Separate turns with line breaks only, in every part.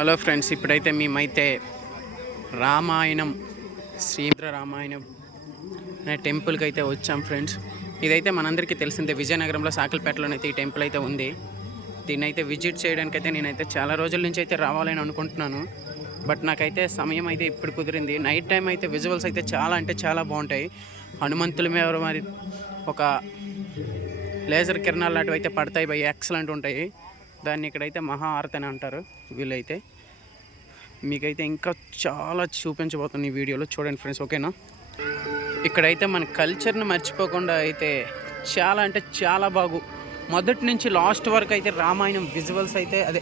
Hello friends ఇప్పుడైతే మేమైతే రామాయణం శ్రీంద్ర రామాయణం అనే టెంపుల్కి అయితే వచ్చాం ఫ్రెండ్స్. ఇదైతే మనందరికీ తెలిసిందే విజయనగరంలో సాకల్పేటలోనైతే ఈ టెంపుల్ అయితే ఉంది. దీన్ని అయితే విజిట్ చేయడానికి అయితే నేనైతే చాలా రోజుల నుంచి అయితే రావాలని అనుకుంటున్నాను. బట్ నాకైతే సమయం అయితే ఇప్పుడు కుదిరింది. నైట్ టైం అయితే విజువల్స్ అయితే చాలా అంటే చాలా బాగుంటాయి. హనుమంతుల మీద మరి ఒక లేజర్ కిరణాలు లాంటివి అయితే పడతాయి బై ఎక్సలెంట్ ఉంటాయి. దాన్ని ఇక్కడైతే మహా ఆరతి అని అంటారు వీళ్ళైతే. మీకైతే ఇంకా చాలా చూపించబోతుంది ఈ వీడియోలో చూడండి ఫ్రెండ్స్ ఓకేనా? ఇక్కడైతే మన కల్చర్ని మర్చిపోకుండా అయితే చాలా అంటే చాలా బాగు. మొదటి నుంచి లాస్ట్ వరకు అయితే రామాయణం విజువల్స్ అయితే అదే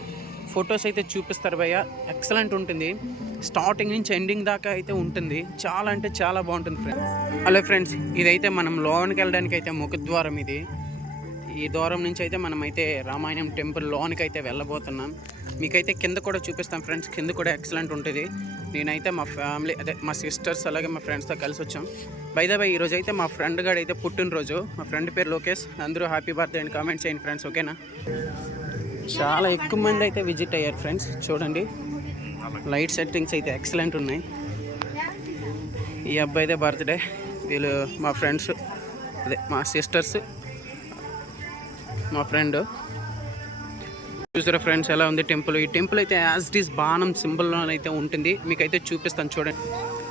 ఫొటోస్ అయితే చూపిస్తారు భయ్య. ఎక్సలెంట్ ఉంటుంది. స్టార్టింగ్ నుంచి ఎండింగ్ దాకా అయితే ఉంటుంది. చాలా అంటే చాలా బాగుంటుంది ఫ్రెండ్స్ హలో ఫ్రెండ్స్ ఇదైతే మనం లోనికి వెళ్ళడానికి అయితే ముఖద్వారం ఇది. ఈ దూరం నుంచి అయితే మనం అయితే రామాయణం టెంపుల్ లోనికి అయితే వెళ్ళబోతున్నాం. మీకైతే కింద కూడా చూపిస్తాం ఫ్రెండ్స్ కింద కూడా ఎక్సలెంట్ ఉంటుంది. నేనైతే మా ఫ్యామిలీ అదే మా సిస్టర్స్ అలాగే మా ఫ్రెండ్స్తో కలిసి వచ్చాం. బై బై ఈరోజు అయితే మా ఫ్రెండ్ గారు అయితే పుట్టినరోజు. మా ఫ్రెండ్ పేరు లోకేష్. అందరూ హ్యాపీ బర్త్డే అని కామెంట్ చేయండి ఫ్రెండ్స్ ఓకేనా చాలా ఎక్కువ మంది అయితే విజిట్ అయ్యారు ఫ్రెండ్స్ చూడండి. లైట్ సెట్టింగ్స్ అయితే ఎక్సలెంట్ ఉన్నాయి. ఈ అబ్బాయిదే బర్త్డే వీళ్ళు మా ఫ్రెండ్స్ అదే మా సిస్టర్స్ మా ఫ్రెండ్. చూసారా ఫ్రెండ్స్ ఎలా ఉంది టెంపుల్? ఈ టెంపుల్ అయితే యాజ్ ఇట్ ఈస్ బాణం సింబల్లో అయితే ఉంటుంది. మీకైతే చూపిస్తాను చూడండి.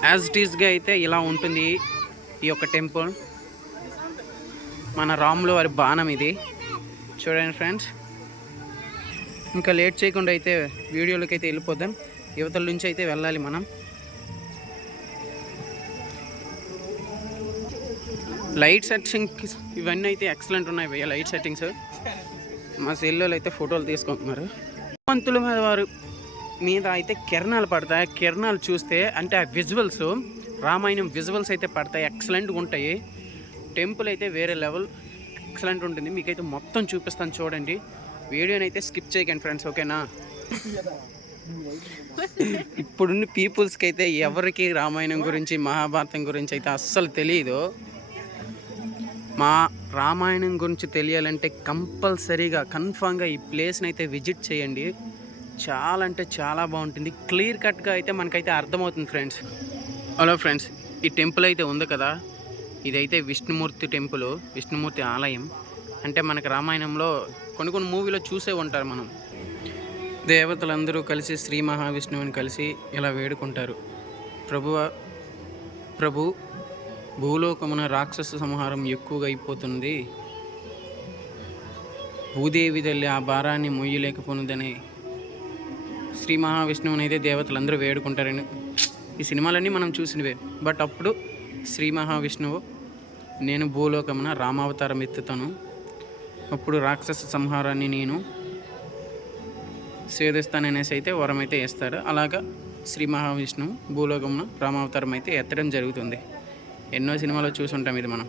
యాజ్ ఇట్ ఈస్గా అయితే ఇలా ఉంటుంది ఈ యొక్క టెంపుల్. మన రాములు వారి బాణం ఇది. చూడండి ఫ్రెండ్స్. ఇంకా లేట్ చేయకుండా అయితే వీడియోలోకి అయితే వెళ్ళిపోదాం. యువతల నుంచి అయితే వెళ్ళాలి మనం. లైట్ సెట్టింగ్స్ ఇవన్నీ అయితే ఎక్సలెంట్ ఉన్నాయి. భయ్య లైట్ సెట్టింగ్స్ మా సెల్లులు అయితే ఫోటోలు తీసుకుంటున్నారు. పంతుల మీద వారు మీద అయితే కిరణాలు పడతాయి. కిరణాలు చూస్తే అంటే ఆ విజువల్స్ రామాయణం విజువల్స్ అయితే పడతాయి. ఎక్సలెంట్గా ఉంటాయి. టెంపుల్ అయితే వేరే లెవెల్ ఎక్సలెంట్ ఉంటుంది. మీకైతే మొత్తం చూపిస్తాను చూడండి. వీడియోని అయితే స్కిప్ చేయకండి ఫ్రెండ్స్ ఓకేనా ఇప్పుడున్న పీపుల్స్కి అయితే ఎవరికి రామాయణం గురించి మహాభారతం గురించి అయితే అస్సలు తెలియదు మా రామాయణం గురించి తెలియాలంటే కంపల్సరీగా కన్ఫామ్గా ఈ ప్లేస్ని అయితే విజిట్ చేయండి. చాలా అంటే చాలా బాగుంటుంది. క్లియర్ కట్గా అయితే మనకైతే అర్థమవుతుంది ఫ్రెండ్స్. హలో ఫ్రెండ్స్ ఈ టెంపుల్ అయితే ఉంది కదా? ఇదైతే విష్ణుమూర్తి టెంపుల్ విష్ణుమూర్తి ఆలయం. అంటే మనకు రామాయణంలో కొన్ని కొన్ని మూవీలో చూసే ఉంటారు మనం. దేవతలందరూ కలిసి శ్రీ మహావిష్ణువుని కలిసి ఇలా వేడుకుంటారు. ప్రభువ ప్రభు భూలోకమున రాక్షస సంహారం ఎక్కువగా అయిపోతుంది. భూదేవి తల్లి ఆ భారాన్ని మొయ్యలేకపోనుదని శ్రీ మహావిష్ణువుని అయితే దేవతలందరూ వేడుకుంటారని ఈ సినిమాలన్నీ మనం చూసినవే. బట్ అప్పుడు శ్రీ మహావిష్ణువు నేను భూలోకమున రామావతారం ఎత్తుతాను. అప్పుడు రాక్షస సంహారాన్ని నేను సేదిస్తాననేసి అయితే వరం అయితే వేస్తాడు అలాగా శ్రీ మహావిష్ణువు భూలోకమున రామావతారం అయితే ఎత్తడం జరుగుతుంది. ఎన్నో సినిమాలో చూసుంటాం ఇది మనం.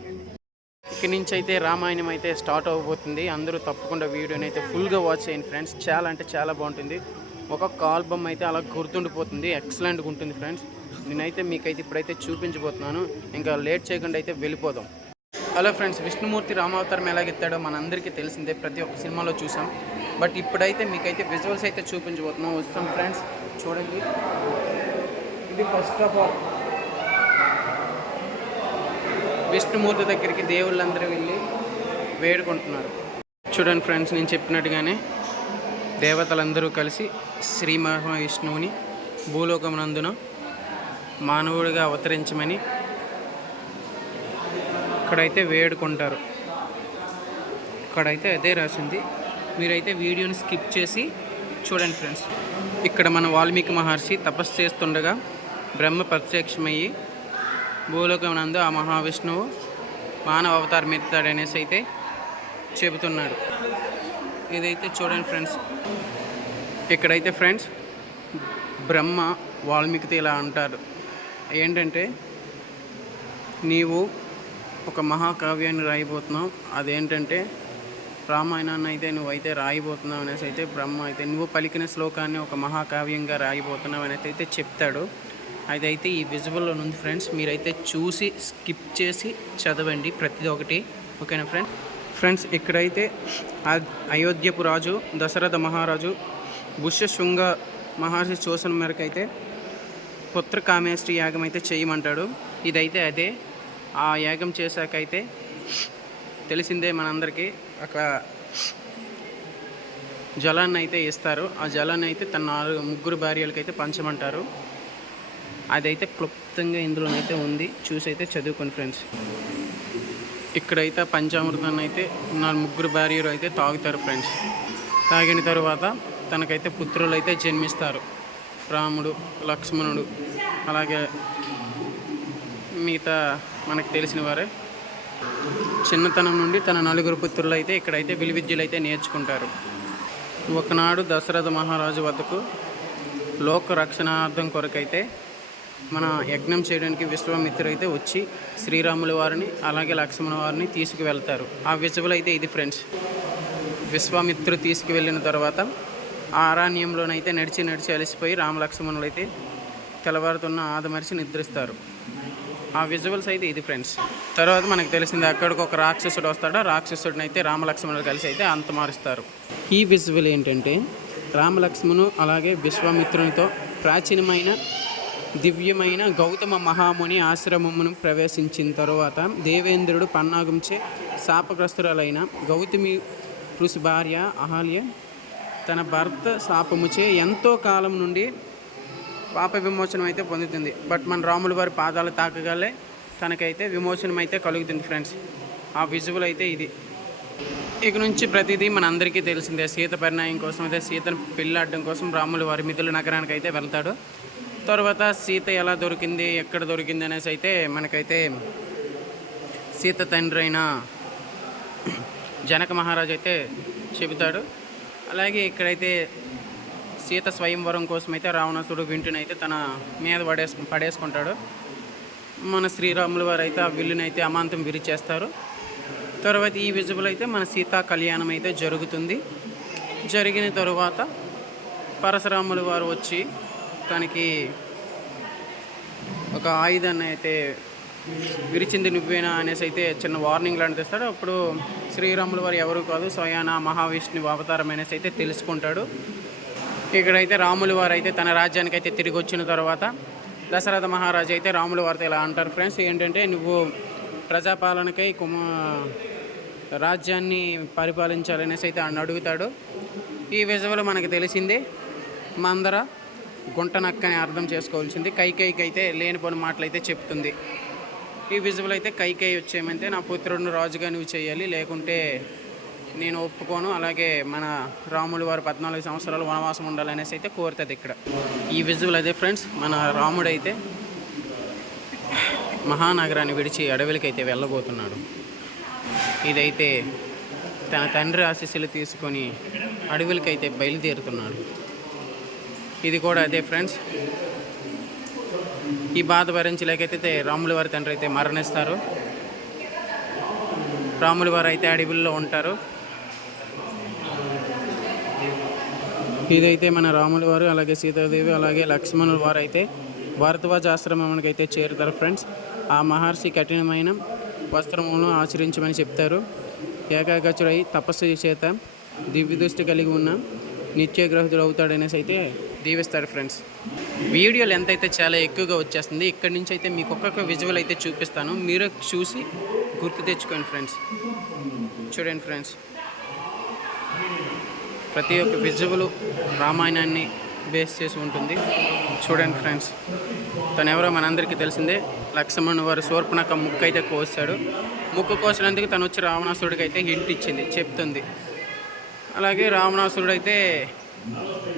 ఇక్కడి నుంచి అయితే రామాయణం అయితే స్టార్ట్ అవ్వబోతుంది అందరూ తప్పకుండా వీడియోని అయితే ఫుల్గా వాచ్ చేయండి ఫ్రెండ్స్. చాలా అంటే చాలా బాగుంటుంది. ఒక్కొక్క ఆల్బమ్ అయితే అలా గుర్తుండిపోతుంది. ఎక్సలెంట్గా ఉంటుంది ఫ్రెండ్స్. నేనైతే మీకైతే ఇప్పుడైతే చూపించబోతున్నాను. ఇంకా లేట్ చేయకుండా అయితే వెళ్ళిపోదాం. హలో ఫ్రెండ్స్ విష్ణుమూర్తి రామావతారం ఎలాగెత్తాడో మనందరికీ తెలిసిందే. ప్రతి ఒక్క సినిమాలో చూసాం. బట్ ఇప్పుడైతే మీకైతే విజువల్స్ అయితే చూపించబోతున్నాం. వస్తాం ఫ్రెండ్స్. చూడండి. ఇది ఫస్ట్ ఆఫ్ ఆల్ విష్ణుమూర్తి దగ్గరికి దేవుళ్ళందరూ వెళ్ళి వేడుకుంటున్నారు. చూడండి ఫ్రెండ్స్ నేను చెప్పినట్టుగానే దేవతలందరూ కలిసి శ్రీ మహావిష్ణువుని భూలోకమునందున మానవుడిగా అవతరించమని ఇక్కడైతే వేడుకుంటారు. ఇక్కడైతే అదే రాసింది. మీరైతే వీడియోని స్కిప్ చేసి చూడండి ఫ్రెండ్స్. ఇక్కడ మన వాల్మీకి మహర్షి తపస్సు చేస్తుండగా బ్రహ్మ ప్రత్యక్షమయ్యి భూలోకమునందు ఆ మహావిష్ణువు మానవ అవతారం ఎత్తాడనేసి అయితే చెబుతున్నాడు. ఇదైతే చూడండి ఫ్రెండ్స్. ఇక్కడైతే ఫ్రెండ్స్ బ్రహ్మ వాల్మీకితో ఇలా అంటారు. ఏంటంటే నీవు ఒక మహాకావ్యాన్ని రాయిపోతున్నావు అదేంటంటే రామాయణాన్ని అయితే నువ్వైతే రాయిపోతున్నావు అనేసి అయితే బ్రహ్మ అయితే నువ్వు పలికిన శ్లోకాన్ని ఒక మహాకావ్యంగా రాయిపోతున్నావు అనేది అయితే చెప్తాడు. అదైతే ఈ విజువల్లో ఉంది ఫ్రెండ్స్ మీరైతే చూసి స్కిప్ చేసి చదవండి ప్రతిది ఒకటి. ఓకేనా ఫ్రెండ్స్ ఫ్రెండ్స్ ఇక్కడైతే అయోధ్యపు రాజు దశరథ మహారాజు పుష్యశృంగ మహర్షి సూచన మేరకు అయితే పుత్ర కామేశ్వరి యాగం అయితే చేయమంటాడు. ఇదైతే అదే. ఆ యాగం చేశాకైతే తెలిసిందే మనందరికీ. అక్కడ జలాన్ని అయితే ఇస్తారు. ఆ జలాన్ని అయితే తన నాలుగు ముగ్గురు భార్యలకైతే పంచమంటారు. అదైతే క్లుప్తంగా ఇందులోనైతే ఉంది. చూసి అయితే చదువుకోండి ఫ్రెండ్స్. ఇక్కడైతే పంచామృతాన్ని అయితే నా ముగ్గురు భార్యలు అయితే తాగుతారు ఫ్రెండ్స్. తాగిన తర్వాత తనకైతే పుత్రులు అయితే జన్మిస్తారు. రాముడు లక్ష్మణుడు అలాగే మిగతా మనకు తెలిసిన వారే. చిన్నతనం నుండి తన నలుగురు పుత్రులు అయితే ఇక్కడైతే విలువిద్యలు అయితే నేర్చుకుంటారు. ఒకనాడు దశరథ మహారాజు వద్దకు లోక రక్షణార్థం కొరకైతే మన యజ్ఞం చేయడానికి విశ్వామిత్రుడు అయితే వచ్చి శ్రీరాముల వారిని అలాగే లక్ష్మణ వారిని తీసుకువెళ్తారు. ఆ విజువల్ అయితే ఇది ఫ్రెండ్స్. విశ్వామిత్రుడు తీసుకువెళ్ళిన తర్వాత ఆ అరణ్యంలోనైతే నడిచి నడిచి అలసిపోయి రామలక్ష్మణులు అయితే తెల్లవారుతున్న ఆదమరిచి నిద్రిస్తారు. ఆ విజువల్స్ అయితే ఇది ఫ్రెండ్స్. తర్వాత మనకు తెలిసింది అక్కడికి ఒక రాక్షసుడు వస్తాడు. రాక్షసుడిని అయితే రామలక్ష్మణులు కలిసి అయితే అంతమారుస్తారు ఈ విజువల్ ఏంటంటే రామలక్ష్మణు అలాగే విశ్వామిత్రునితో ప్రాచీనమైన దివ్యమైన గౌతమ మహాముని ఆశ్రమమును ప్రవేశించిన తరువాత దేవేంద్రుడు పన్నాగంచే శాపగ్రస్తురాలైన గౌతమి ఋషి భార్య అహల్య తన భర్త శాపముచే ఎంతో కాలం నుండి పాప విమోచనం అయితే పొందుతుంది. బట్ మన రాముల వారి పాదాలు తాకగాలే తనకైతే విమోచనం అయితే కలుగుతుంది ఫ్రెండ్స్. ఆ విజువల్ అయితే ఇది. ఇక నుంచి ప్రతిదీ మన అందరికీ తెలిసిందే. సీత పరిణాయం కోసం అయితే సీతను పెళ్ళాడడం కోసం రాములు వారి మిథుల నగరానికి అయితే వెళ్తాడు. తర్వాత సీత ఎలా దొరికింది ఎక్కడ దొరికింది అనేసి అయితే మనకైతే సీత తండ్రి అయిన జనక మహారాజు అయితే చెబుతాడు. అలాగే ఇక్కడైతే సీత స్వయంవరం కోసం అయితే రావణాసుడు వింటుని అయితే తన మీద పడేసు పడేసుకుంటాడు. మన శ్రీరాముల వారు అయితే ఆ విల్లుని అయితే అమాంతం విరిచేస్తారు. తర్వాత ఈ విజువల్ అయితే మన సీతా కళ్యాణం అయితే జరుగుతుంది. జరిగిన తరువాత పరశురాముల వారు వచ్చి మొత్తానికి ఒక ఆయుధాన్ని అయితే విరిచింది నువ్వేనా అనేసి అయితే చిన్న వార్నింగ్ లాంటిది ఇస్తాడు. అప్పుడు శ్రీరాములు వారు ఎవరు కాదు స్వయాన మహావిష్ణువు అవతారం అనేసి అయితే తెలుసుకుంటాడు. ఇక్కడైతే రాములు వారు అయితే తన రాజ్యానికి అయితే తిరిగి వచ్చిన తర్వాత దశరథ మహారాజు అయితే రాముల వారితో ఇలా అంటారు. ఫ్రెండ్స్ ఏంటంటే నువ్వు ప్రజాపాలనకై కుమ రాజ్యాన్ని పరిపాలించాలనేసి అయితే ఆయన అడుగుతాడు. ఈ విజువల్ మనకు తెలిసిందే. మందర గుంటనక్కని అర్థం చేసుకోవాల్సింది. కైకేయికి అయితే లేనిపోని మాటలు అయితే చెప్తుంది. ఈ విజువల్ అయితే కైకేయి వచ్చేయమంటే నా పుత్రుడిని రాజుగా నువ్వు చేయాలి. లేకుంటే నేను ఒప్పుకోను. అలాగే మన రాములు వారు పద్నాలుగు సంవత్సరాలు వనవాసం ఉండాలనేసి అయితే కోరుతుంది ఇక్కడ. ఈ విజువల్ అయితే ఫ్రెండ్స్ మన రాముడు అయితే మహానగరాన్ని విడిచి అడవులకి అయితే వెళ్ళబోతున్నాడు. ఇదైతే తన తండ్రి ఆశీస్సులు తీసుకొని అడవులకైతే బయలుదేరుతున్నాడు. ఇది కూడా అదే ఫ్రెండ్స్ ఈ బాధ భరించలేకైతే రాముల వారి తండ్రి అయితే మరణిస్తారు. రాముల వారు అయితే అడవుల్లో ఉంటారు. ఇదైతే మన రాముల వారు అలాగే సీతాదేవి అలాగే లక్ష్మణుల వారు అయితే భారద్వాజ ఆశ్రమానికి అయితే చేరుతారు ఫ్రెండ్స్ ఆ మహర్షి కఠినమైన వస్త్రములను ఆచరించమని చెప్తారు. ఏకాగ్రచుడై తపస్సు చేత దివ్య దృష్టి కలిగి ఉన్న నిత్యగ్రహితుడు అవుతాడనేసి అయితే దీవిస్తారు ఫ్రెండ్స్. వీడియోలు ఎంతైతే చాలా ఎక్కువగా వచ్చేస్తుంది ఇక్కడ నుంచి అయితే మీకు ఒక్కొక్క విజువల్ అయితే చూపిస్తాను. మీరు చూసి గుర్తు తెచ్చుకోండి ఫ్రెండ్స్. చూడండి ఫ్రెండ్స్. ప్రతి ఒక్క విజువల్ రామాయణాన్ని బేస్ చేసి ఉంటుంది. చూడండి ఫ్రెండ్స్. తను ఎవరో మనందరికీ తెలిసిందే లక్ష్మణ్ వారు శూర్పణక ముక్కు అయితే కోసాడు. ముక్కు కోసినందుకు తను వచ్చి రావణాసుడికి అయితే హింట్ ఇచ్చింది చెప్తుంది. అలాగే రావణాసురుడు అయితే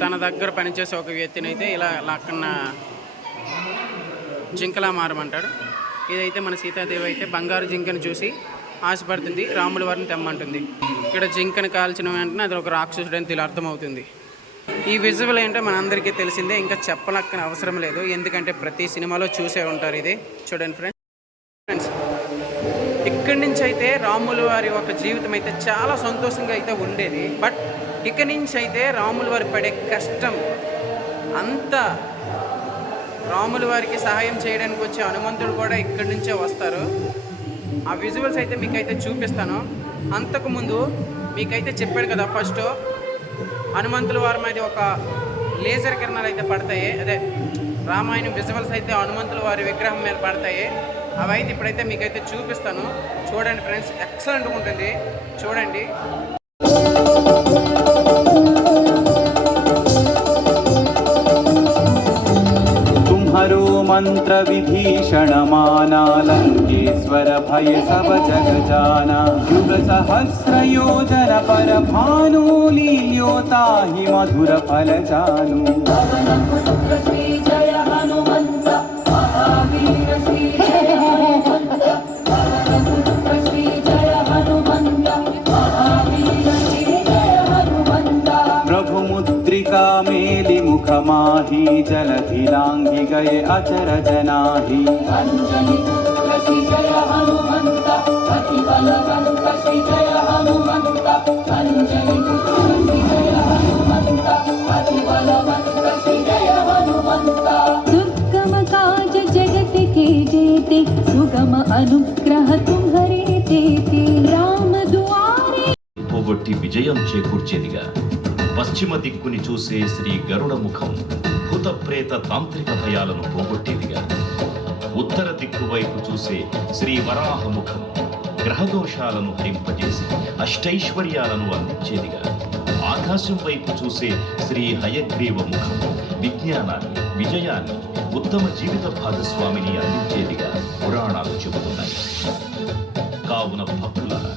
తన దగ్గర పనిచేసే ఒక వ్యక్తిని అయితే ఇలా లక్కన్న జింకలా మారమంటాడు. ఇదైతే మన సీతాదేవి అయితే బంగారు జింకను చూసి ఆశపడుతుంది రాముల వారిని తెమ్మంటుంది. ఇక్కడ జింకను కాల్చిన వెంటనే అది ఒక రాక్షసుడు అని అర్థమవుతుంది. ఈ విజువల్ ఏంటో మనందరికీ తెలిసిందే ఇంకా చెప్పలక్కన అవసరం లేదు ఎందుకంటే ప్రతి సినిమాలో చూసే ఉంటారు ఇది. చూడండి ఫ్రెండ్స్ ఫ్రెండ్స్. ఇక్కడి నుంచి అయితే రాములు వారి ఒక జీవితం అయితే చాలా సంతోషంగా అయితే ఉండేది. బట్ ఇక్కడి నుంచి అయితే రాముల వారు పడే కష్టం. అంత రాముల వారికి సహాయం చేయడానికి వచ్చే హనుమంతుడు కూడా ఇక్కడి నుంచే వస్తారు. ఆ విజువల్స్ అయితే మీకైతే చూపిస్తాను. అంతకుముందు మీకైతే చెప్పాడు కదా ఫస్ట్ హనుమంతుల వారి మీద ఒక లేజర్ కిరణాలు అయితే పడతాయి. అదే రామాయణం విజువల్స్ అయితే హనుమంతుల వారి విగ్రహం మీద పడతాయి. అవి అయితే ఇప్పుడైతే మీకైతే చూపిస్తాను. చూడండి ఫ్రెండ్స్ ఎక్సలెంట్గా ఉంటుంది. చూడండి.
भय सब जग जाना युग सहस्र योजन पर भानु लील्योता हि मधुर फल जानू
श्री जय श्री जय। बलवन्त श्री जय हनुमन्त
दुर्गम काज जगत के जेते सुगम अनुग्रह तुम्हरे तेते राम दुआरे
పోగొట్టి విజయం చేకూర్చేదిగా పశ్చిమ దిక్కుని చూసే శ్రీ గరుడ ముఖం భూత ప్రేత తాంత్రిక భయాలను పోగొట్టేదిగా ఉత్తర దిక్కు వైపు చూసే శ్రీ వరాహ ముఖం గ్రహదోషాలను హరింపజేసి అష్టైశ్వర్యాలను అందించేదిగా ఆకాశం వైపు చూసే శ్రీ హయగ్రీవ ముఖం విజ్ఞానాన్ని విజయాన్ని ఉత్తమ జీవిత భాగస్వామిని అందించేదిగా పురాణాలు చెబుతున్నాయి. కావున భక్తులారా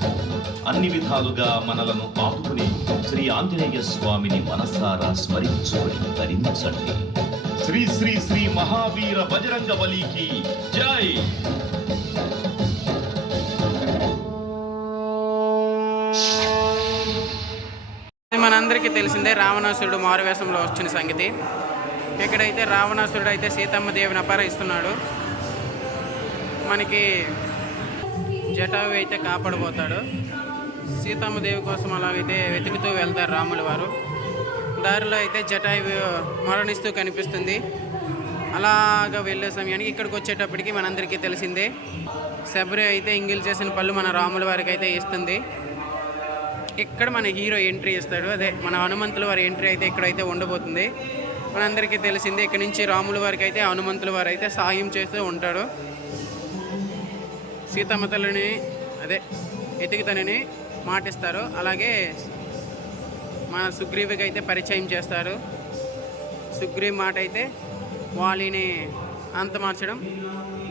అన్ని విధాలుగా మనలను ఆదుకుని శ్రీ ఆంజనేయ స్వామిని మనసారా స్మరించుకొని ధరించండి శ్రీ శ్రీ శ్రీ మహావీర బజరంగ బలికి జై!
మనందరికీ తెలిసిందే రావణాసురుడు మారువేషంలో వచ్చిన సంగతి. ఇక్కడైతే రావణాసురుడు అయితే సీతమ్మ దేవిని అపహరిస్తున్నాడు మనకి జటాయు అయితే కాపాడబోతాడు. సీతమ్మ దేవి కోసం అలాగైతే వెతుకుతూ వెళ్తారు రాముల వారు. దారిలో అయితే జటాయు మరణిస్తూ కనిపిస్తుంది. అలాగా వెళ్ళే సమయానికి ఇక్కడికి వచ్చేటప్పటికి మనందరికీ తెలిసిందే. శబరి అయితే ఇంగిల్ చేసిన పళ్ళు మన రాముల వారికి అయితే ఇస్తుంది. ఇక్కడ మన హీరో ఎంట్రీ ఇస్తాడు. అదే మన హనుమంతుల వారి ఎంట్రీ అయితే ఇక్కడైతే ఉండబోతుంది. మనందరికీ తెలిసిందే ఇక్కడ నుంచి రాముల వారికి అయితే హనుమంతుల వారు అయితే సాయం చేస్తూ ఉంటాడు. సీతమ్మ తల్లిని అదే ఎతికితనని మాటిస్తారు. అలాగే మన సుగ్రీవికి అయితే పరిచయం చేస్తారు. సుగ్రీవ్ మాట అయితే వాలిని అంతమార్చడం.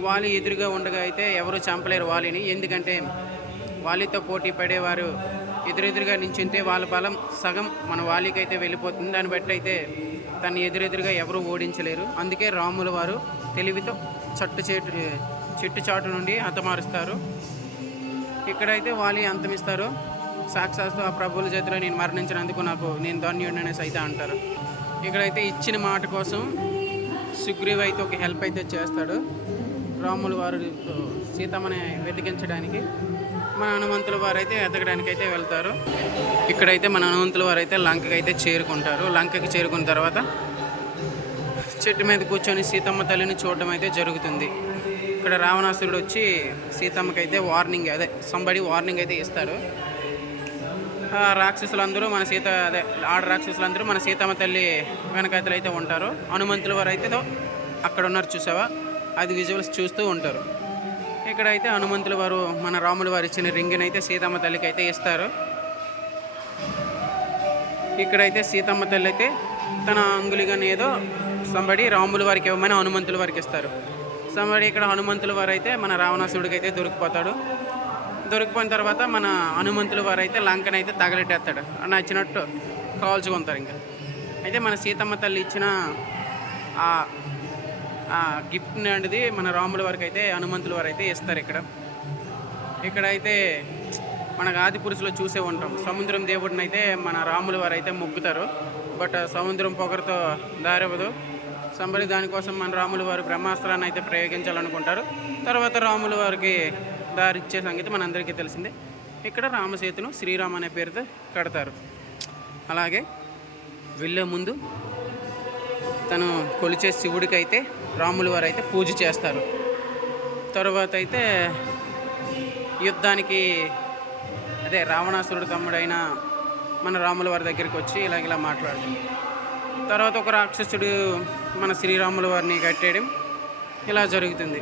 వాలి ఎదురుగా ఉండగా అయితే ఎవరు చంపలేరు వాలిని. ఎందుకంటే వాలితో పోటీ పడేవారు ఎదురెదురుగా నించుంటే వాళ్ళ బలం సగం మన వాలికి అయితే వెళ్ళిపోతుంది. దాన్ని బట్టి అయితే తను ఎదురెదురుగా ఎవరు ఓడించలేరు. అందుకే రాముల వారు తెలివితో చట్టు చేటు చెట్టు చాటు నుండి అంతమారుస్తారు ఇక్కడైతే వాలి అంతమిస్తారు. సాక్షాత్తు ఆ ప్రభువుల చేతిలో నేను మరణించినందుకు నాకు నేను ధన్యుడిని అనేసి అయితే అంటారు. ఇక్కడైతే ఇచ్చిన మాట కోసం సుగ్రీవ్ అయితే ఒక హెల్ప్ అయితే చేస్తాడు. రాములు వారు సీతమ్మని వెతికించడానికి. మన హనుమంతుల వారు అయితే ఎతకడానికి అయితే వెళ్తారు. ఇక్కడైతే మన హనుమంతుల వారు అయితే లంకకి అయితే చేరుకుంటారు. లంకకి చేరుకున్న తర్వాత చెట్టు మీద కూర్చొని సీతమ్మ తల్లిని చూడడం అయితే జరుగుతుంది. ఇక్కడ రావణాసురుడు వచ్చి సీతమ్మకి అయితే వార్నింగ్ అదే సంబడి వార్నింగ్ అయితే ఇస్తారు. ఆ రాక్షసులందరూ మన సీత అదే ఆడ రాక్షసులందరూ మన సీతమ్మ తల్లి వెనకాతలు అయితే ఉంటారు. హనుమంతుల వారు అయితే అక్కడ ఉన్నారు చూసావా? అది విజువల్స్ చూస్తూ ఉంటారు. ఇక్కడైతే హనుమంతుల వారు మన రాముల వారు ఇచ్చిన రింగిని అయితే సీతమ్మ తల్లికి అయితే ఇస్తారు. ఇక్కడైతే సీతమ్మ తల్లి అయితే తన అంగులిగాని ఏదో సంబడి రాముల వారికి ఇవ్వమని హనుమంతుల వారికి ఇస్తారు. సంబడి ఇక్కడ హనుమంతుల వారు అయితే మన రావణాసుడికి అయితే దొరికిపోతాడు. దొరికిపోయిన తర్వాత మన హనుమంతుల వారు అయితే లంకను అయితే తగలెట్టేస్తాడు. నచ్చినట్టు కాల్చుకుంటారు ఇంకా. అయితే మన సీతమ్మ తల్లి ఇచ్చిన ఆ ఆ గిఫ్ట్ అనేది మన రాముల వారికి అయితే హనుమంతుల వారు అయితే ఇస్తారు ఇక్కడ. ఇక్కడైతే మనకు ఆది పురుషులు చూసే ఉంటాం. సముద్రం దేవుడిని అయితే మన రాముల వారు అయితే మొక్కుతారు. బట్ సముద్రం పొగరుతో దారవదు సంబడి దానికోసం మన రాములు వారు బ్రహ్మాస్త్రాన్ని అయితే ప్రయోగించాలనుకుంటారు. తర్వాత రాములు వారికి దారిచ్చే సంగతి మనందరికీ తెలిసిందే. ఇక్కడ రామసేతును శ్రీరామ్ అనే పేరుతో కడతారు. అలాగే వెళ్ళే ముందు తను కొలిచే శివుడికి అయితే రాముల వారు అయితే పూజ చేస్తారు. తర్వాత అయితే యుద్ధానికి అదే రావణాసురుడు తమ్ముడైన మన రాముల వారి దగ్గరికి వచ్చి ఇలాగ ఇలా మాట్లాడుతుంది. తర్వాత ఒక రాక్షసుడు మన శ్రీరాముల వారిని కట్టేయడం ఇలా జరుగుతుంది.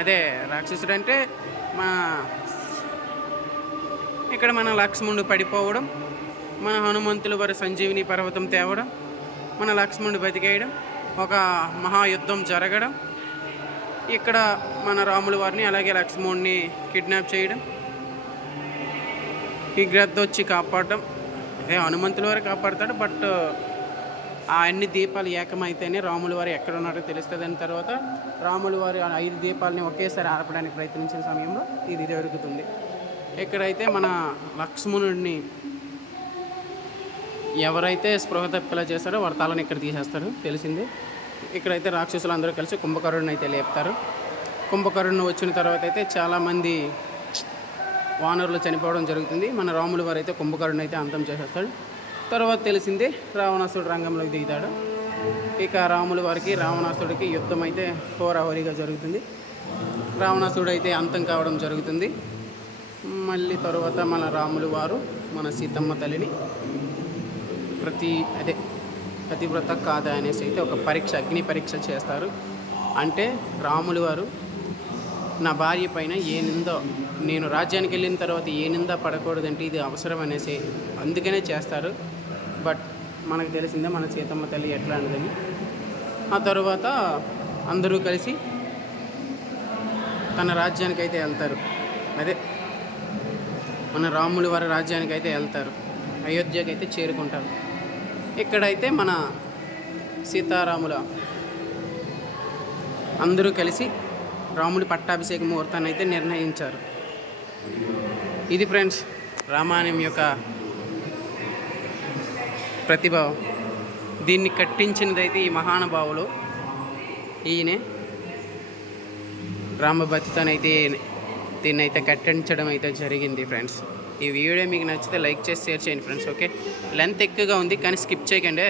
అదే రాక్షసుడు అంటే మా ఇక్కడ మన లక్ష్మణుడు పడిపోవడం మన హనుమంతుల వారి సంజీవిని పర్వతం తేవడం మన లక్ష్మణుడు బతికేయడం ఒక మహాయుద్ధం జరగడం ఇక్కడ మన రాముల వారిని అలాగే లక్ష్మణుడిని కిడ్నాప్ చేయడం ఈ గ్రద్ద వచ్చి కాపాడడం. అదే హనుమంతుల వారు కాపాడతాడు బట్ ఆ అన్ని దీపాలు ఏకమైతేనే రాములు వారు ఎక్కడ ఉన్నారో తెలుస్తుంది అని తర్వాత రాములు వారి ఐదు దీపాలని ఒకేసారి ఆర్పడానికి ప్రయత్నించిన సమయంలో ఇది జరుగుతుంది. ఇక్కడైతే మన లక్ష్మణుడిని ఎవరైతే స్పృహ తప్పిలా చేస్తారో వారి తలని ఇక్కడ తీసేస్తారు తెలిసింది. ఇక్కడైతే రాక్షసులు అందరూ కలిసి కుంభకరుణ్ణి అయితే లేపుతారు. కుంభకరుణ్ణి వచ్చిన తర్వాత అయితే చాలామంది వానరులు చనిపోవడం జరుగుతుంది. మన రాముల వారు అయితే కుంభకరుడిని అయితే అంతం చేసేస్తాడు తర్వాత తెలిసిందే రావణాసుడు రంగంలోకి దిగుతాడు. ఇక రాముల వారికి రావణాసుడికి యుద్ధం అయితే హోరాహోరీగా జరుగుతుంది. రావణాసుడు అయితే అంతం కావడం జరుగుతుంది. మళ్ళీ తర్వాత మన రాములు వారు మన సీతమ్మ తల్లిని ప్రతి అదే పతివ్రత కాదా అనేసి అయితే ఒక పరీక్ష అగ్ని పరీక్ష చేస్తారు. అంటే రాములు వారు నా భార్య పైన ఏ నిందో నేను రాజ్యానికి వెళ్ళిన తర్వాత ఏ నింద పడకూడదంటే ఇది అవసరం అనేసి అందుకనే చేస్తారు. బట్ మనకు తెలిసిందే మన సీతమ్మ తల్లి ఎట్లాంటిదని ఆ తర్వాత అందరూ కలిసి తన రాజ్యానికి అయితే వెళ్తారు. అదే మన రాముల వారి రాజ్యానికి అయితే వెళ్తారు. అయోధ్యకి అయితే చేరుకుంటారు. ఇక్కడైతే మన సీతారాముల అందరూ కలిసి రాముడి పట్టాభిషేక ముహూర్తాన్ని అయితే నిర్ణయించారు. ఇది ఫ్రెండ్స్ రామాయణం యొక్క ప్రతిభ దీన్ని కట్టించినదైతే ఈ మహానుభావులు. ఈయనే. రామభక్తితోనైతే దీన్ని అయితే కట్టించడం అయితే జరిగింది ఫ్రెండ్స్. ఈ వీడియో మీకు నచ్చితే లైక్ చేసి షేర్ చేయండి ఫ్రెండ్స్ ఓకే? లెంత్ ఎక్కువగా ఉంది కానీ స్కిప్ చేయకండి.